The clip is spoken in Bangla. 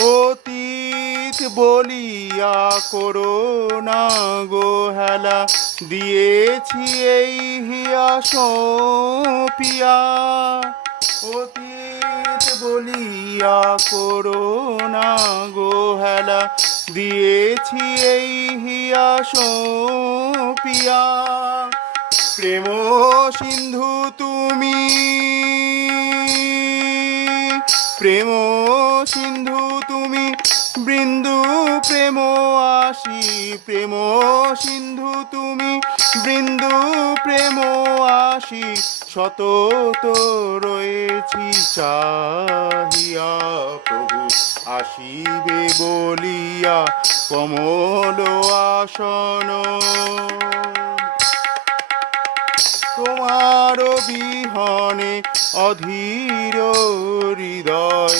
অতীত বলিয়া করোনা গো হেলা, দিয়েছি এই হিয়া সঁপিয়া। অতীত বলিয়া করোনা গো হেলা, দিয়েছি এই হিয়া সঁপিয়া। প্রেম সিন্ধু তুমি, প্রেম সিন্ধু তুমি, বৃন্দু প্রেম আসি। প্রেম সিন্ধু তুমি, বৃন্দু প্রেম আসি, সতত রয়েছি চাহিয়া। প্রভু আসিবে বলিয়া কমল আসন, তোমার বিহনে অধীর হৃদয়